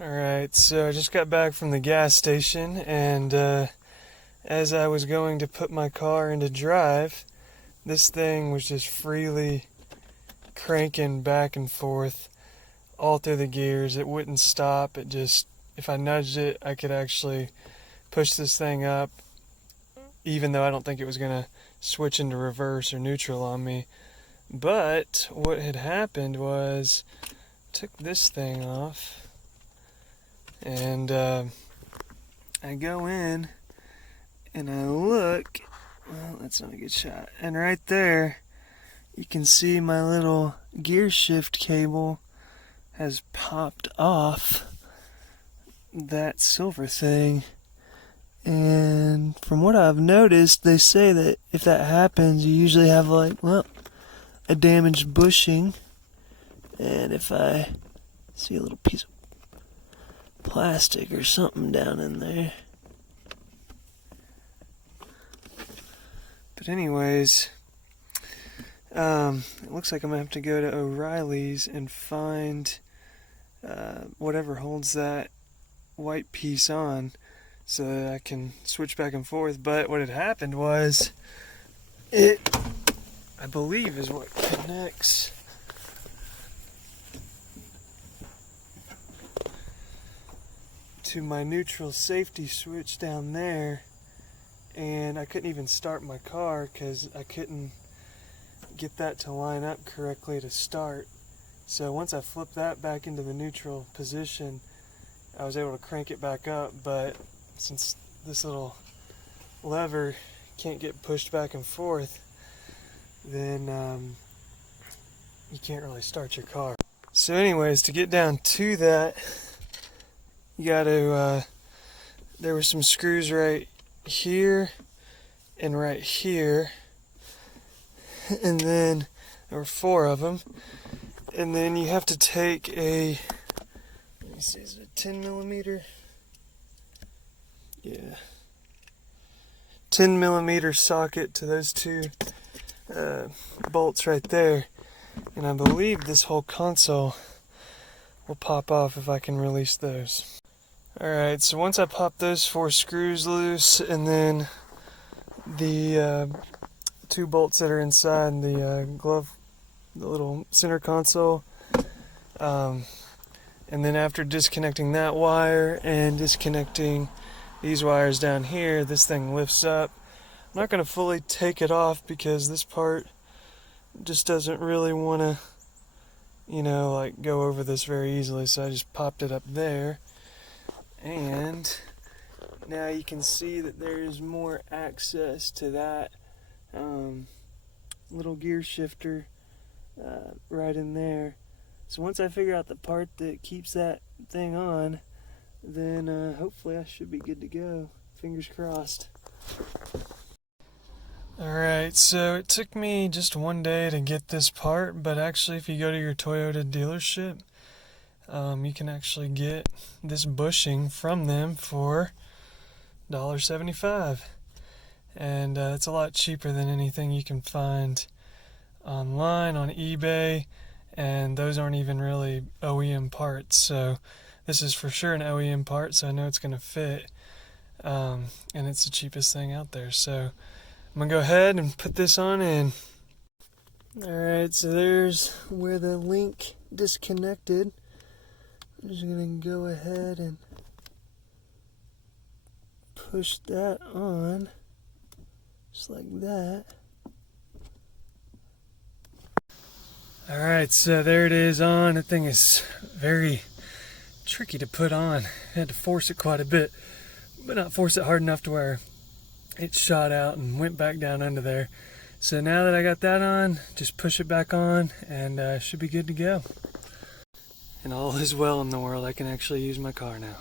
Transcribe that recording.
Alright, so I just got back from the gas station, and as I was going to put my car into drive, this thing was just freely cranking back and forth all through the gears. It wouldn't stop. It just, if I nudged it, I could actually push this thing up, even though I don't think it was going to switch into reverse or neutral on me. But what had happened was, took this thing off, and I go in and I look. Well, that's not a good shot. And right there, you can see my little gear shift cable has popped off that silver thing. And from what I've noticed, they say that if that happens, you usually have a damaged bushing. And if I see a little piece of plastic or something down in there. But anyways, it looks like I'm gonna have to go to O'Reilly's and find whatever holds that white piece on so that I can switch back and forth. But what had happened was, it, I believe, is what connects to my neutral safety switch down there, and I couldn't even start my car because I couldn't get that to line up correctly to start. So once I flipped that back into the neutral position, I was able to crank it back up. But since this little lever can't get pushed back and forth, then you can't really start your car. So anyways, to get down to that, you got to, there were some screws right here and right here, and then there were 4 of them, and then you have to take a, let me see, is it a 10 millimeter? Yeah, 10 millimeter socket to those 2 bolts right there, and I believe this whole console will pop off if I can release those. Alright, so once I pop those 4 screws loose, and then the 2 bolts that are inside the glove, the little center console, and then after disconnecting that wire and disconnecting these wires down here, this thing lifts up. I'm not going to fully take it off because this part just doesn't really want to, go over this very easily, so I just popped it up there. And now you can see that there's more access to that little gear shifter right in there. So once I figure out the part that keeps that thing on, then hopefully I should be good to go. Fingers crossed. Alright, so it took me just one day to get this part, but actually if you go to your Toyota dealership, you can actually get this bushing from them for $1.75, and it's a lot cheaper than anything you can find online on eBay, and those aren't even really OEM parts, so this is for sure an OEM part, so I know it's going to fit, and it's the cheapest thing out there. So I'm going to go ahead and put this on in. Alright, so there's where the link disconnected. I'm just going to go ahead and push that on, just like that. Alright, so there it is on. That thing is very tricky to put on. I had to force it quite a bit, but not force it hard enough to where it shot out and went back down under there. So now that I got that on, just push it back on and should be good to go. And all is well in the world. I can actually use my car now.